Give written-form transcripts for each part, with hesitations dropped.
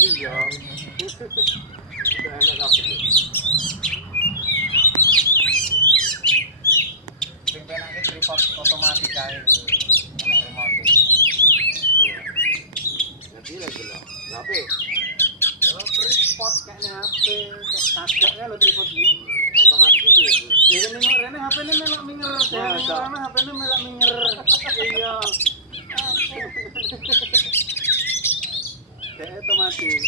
Iya. Udah enak kabeh. Sing penake tripod otomatis kae. Ana remote. Jadi lagi loh. Ngapain? Ya tripod kayaknya HP, kagak lho tripod iki. Otomatis itu ya. Jadi nengok rene HP-ne melok minger, jadi nengok rene HP-ne melok minger. Iya. Kayak otomatis.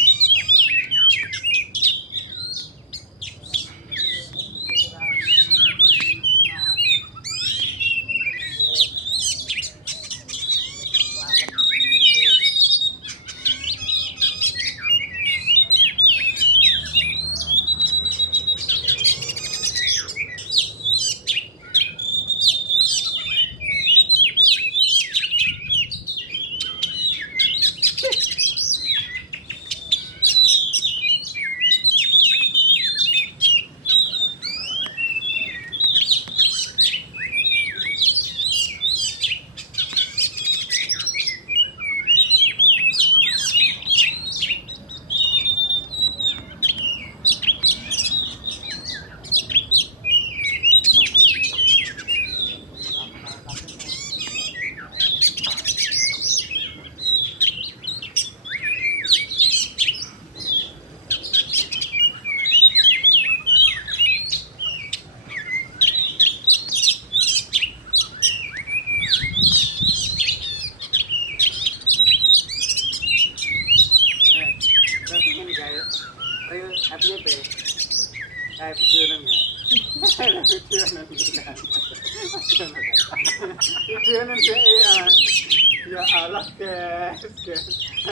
FYP kayak video nang ya video nang video nang ya Allah guys